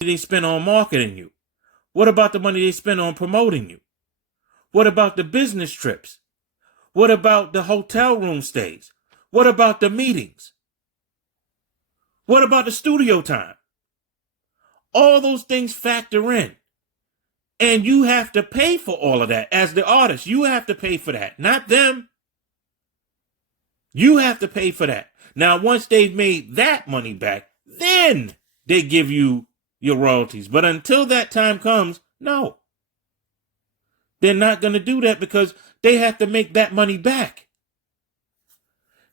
they spend on marketing you? What about the money they spend on promoting you? What about the business trips? What about the hotel room stays? What about the meetings? What about the studio time? All those things factor in. And you have to pay for all of that. As the artist, you have to pay for that, not them. You have to pay for that. Now, once they've made that money back, then they give you your royalties. But until that time comes, no. They're not going to do that because they have to make that money back.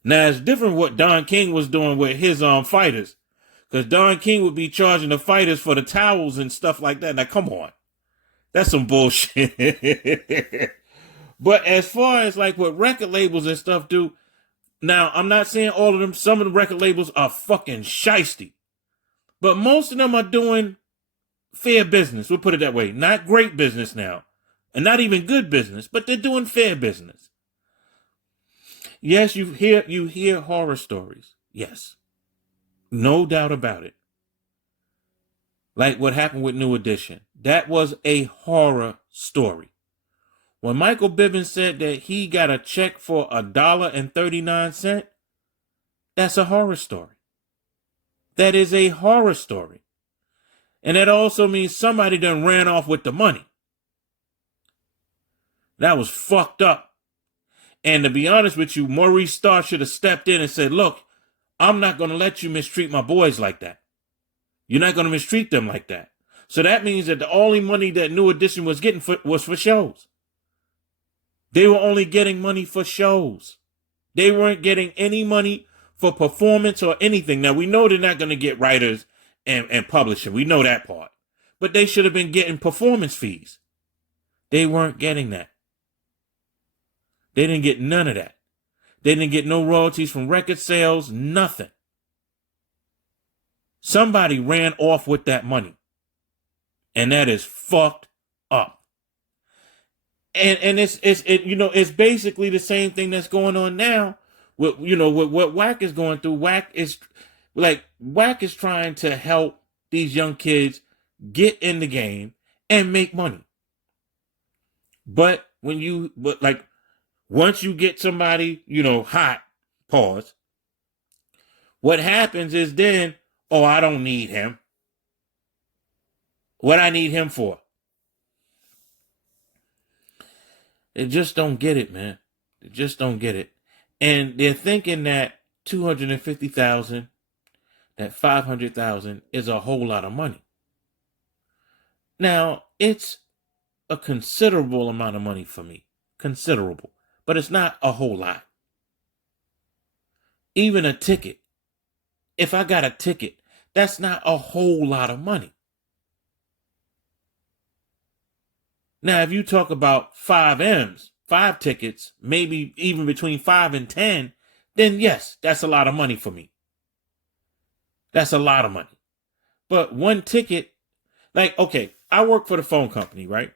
Now, it's different what Don King was doing with his fighters. Because Don King would be charging the fighters for the towels and stuff like that. Now, come on. That's some bullshit. But as far as like what record labels and stuff do, now, I'm not saying all of them. Some of the record labels are fucking shiesty. But most of them are doing fair business. We'll put it that way. Not great business now. And not even good business. But they're doing fair business. Yes, you hear horror stories. Yes. No doubt about it. Like what happened with New Edition. That was a horror story. When Michael Bivins said that he got a check for $1.39, that's a horror story. That is a horror story. And that also means somebody done ran off with the money. That was fucked up. And to be honest with you, Maurice Starr should have stepped in and said, look, I'm not going to let you mistreat my boys like that. You're not going to mistreat them like that. So that means that the only money that New Edition was getting was for shows. They were only getting money for shows. They weren't getting any money for performance or anything. Now, we know they're not going to get writers and publishing. We know that part. But they should have been getting performance fees. They weren't getting that. They didn't get none of that. They didn't get no royalties from record sales, nothing. Somebody ran off with that money. And that is fucked up. And it's basically the same thing that's going on now with what Wack is going through. Wack is trying to help these young kids get in the game and make money. But once you get somebody, hot, pause, what happens is then, oh, I don't need him. What I need him for? They just don't get it, man. They just don't get it. And they're thinking that $250,000, that $500,000 is a whole lot of money. Now, it's a considerable amount of money for me. Considerable. But it's not a whole lot. Even a ticket. If I got a ticket, that's not a whole lot of money. Now, if you talk about 5 tickets, maybe even between 5 and 10, then yes, that's a lot of money for me. That's a lot of money. But one ticket, okay, I work for the phone company, right?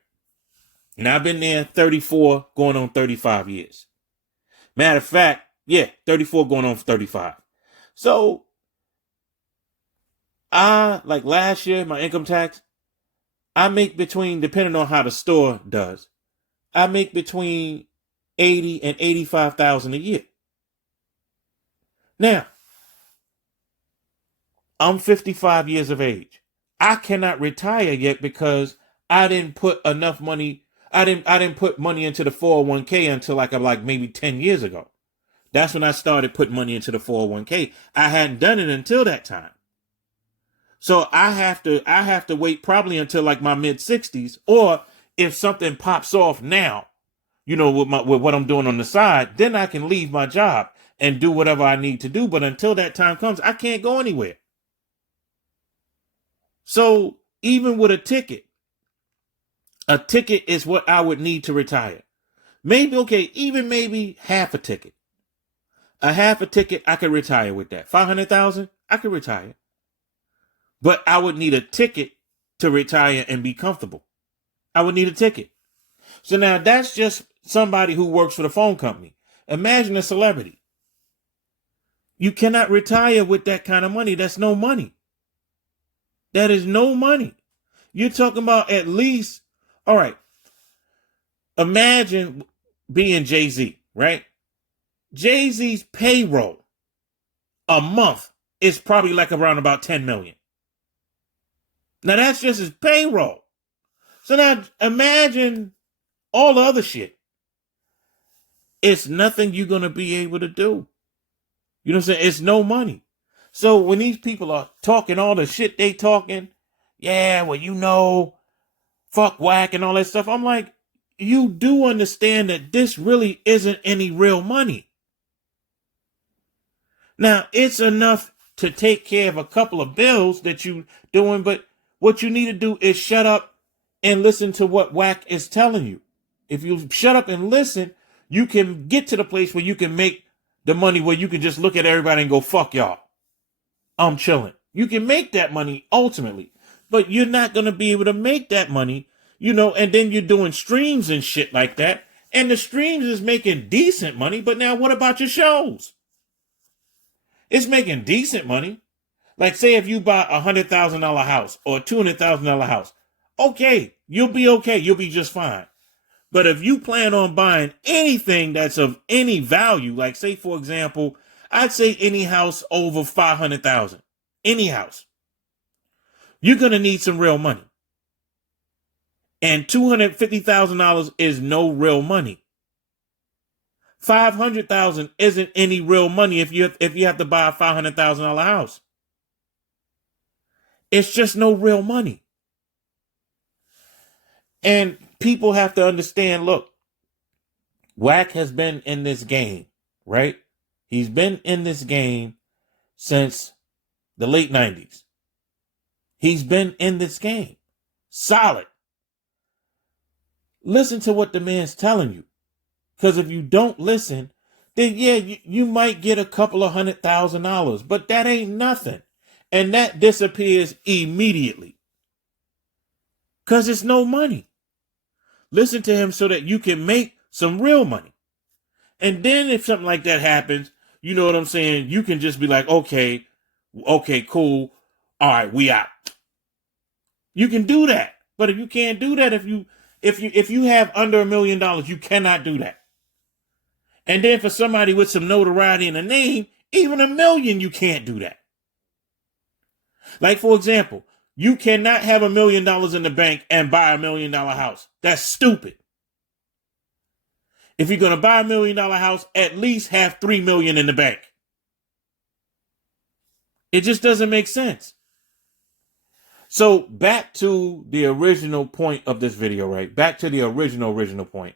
And I've been there 34, going on 35 years. Matter of fact, 34 going on 35. So, last year, my income tax, I make between, depending on how the store does, I make between 80 and 85,000 a year. Now, I'm 55 years of age. I cannot retire yet because I didn't put enough money. I didn't put money into the 401k until maybe 10 years ago. That's when I started putting money into the 401k. I hadn't done it until that time. So I have to wait probably until my mid-60s, or if something pops off now, with what I'm doing on the side, then I can leave my job and do whatever I need to do. But until that time comes, I can't go anywhere. So even with a ticket is what I would need to retire. Maybe half a ticket. A half a ticket, I could retire with that. 500,000, I could retire. But I would need a ticket to retire and be comfortable. I would need a ticket. So now that's just somebody who works for the phone company. Imagine a celebrity. You cannot retire with that kind of money. That's no money. That is no money. You're talking about at least, all right, imagine being Jay-Z, right? Jay-Z's payroll a month is probably like around about 10 million. Now that's just his payroll. So now imagine all the other shit. It's nothing you're going to be able to do. You know what I'm saying? It's no money. So when these people are talking all the shit they talking, yeah, well, you know, fuck whack and all that stuff. I'm like, you do understand that this really isn't any real money. Now, it's enough to take care of a couple of bills that you doing, but what you need to do is shut up and listen to what whack is telling you. If you shut up and listen, you can get to the place where you can make the money where you can just look at everybody and go, fuck y'all. I'm chilling. You can make that money ultimately, but you're not going to be able to make that money, you know, and then you're doing streams and shit like that. And the streams is making decent money, but now what about your shows? It's making decent money. Like say if you buy $100,000 house or a $200,000 house, okay, you'll be okay. You'll be just fine. But if you plan on buying anything that's of any value, like say, for example, I'd say any house over 500,000, any house, you're going to need some real money. And $250,000 is no real money. 500,000 isn't any real money if you have to buy a $500,000 house. It's just no real money. And people have to understand, look, Wack has been in this game, right? He's been in this game since the late 90s. He's been in this game. Solid. Listen to what the man's telling you. Because if you don't listen, then yeah, you might get a couple of $100,000, but that ain't nothing. And that disappears immediately. Because it's no money. Listen to him so that you can make some real money. And then if something like that happens, you know what I'm saying? You can just be like, okay, cool. All right, we out. You can do that. But if you can't do that, if you have under $1 million, you cannot do that. And then for somebody with some notoriety and a name, even $1 million, you can't do that. Like, for example, you cannot have $1 million in the bank and buy $1 million house. That's stupid. If you're going to buy $1 million house, at least have $3 million in the bank. It just doesn't make sense. So back to the original point of this video, right? Back to the original point.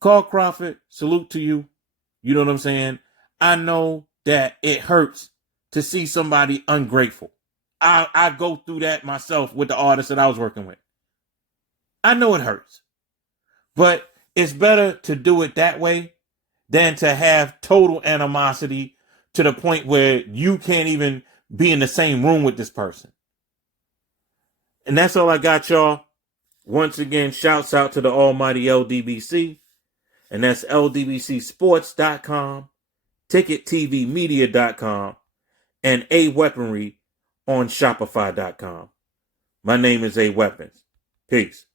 Carl Crawford, salute to you. You know what I'm saying? I know that it hurts to see somebody ungrateful. I go through that myself with the artists that I was working with. I know it hurts. But it's better to do it that way than to have total animosity to the point where you can't even be in the same room with this person. And that's all I got, y'all. Once again, shouts out to the almighty LDBC. And that's ldbcsports.com, ticketvmedia.com, and A Weaponry on Shopify.com. My name is A Weapons. Peace.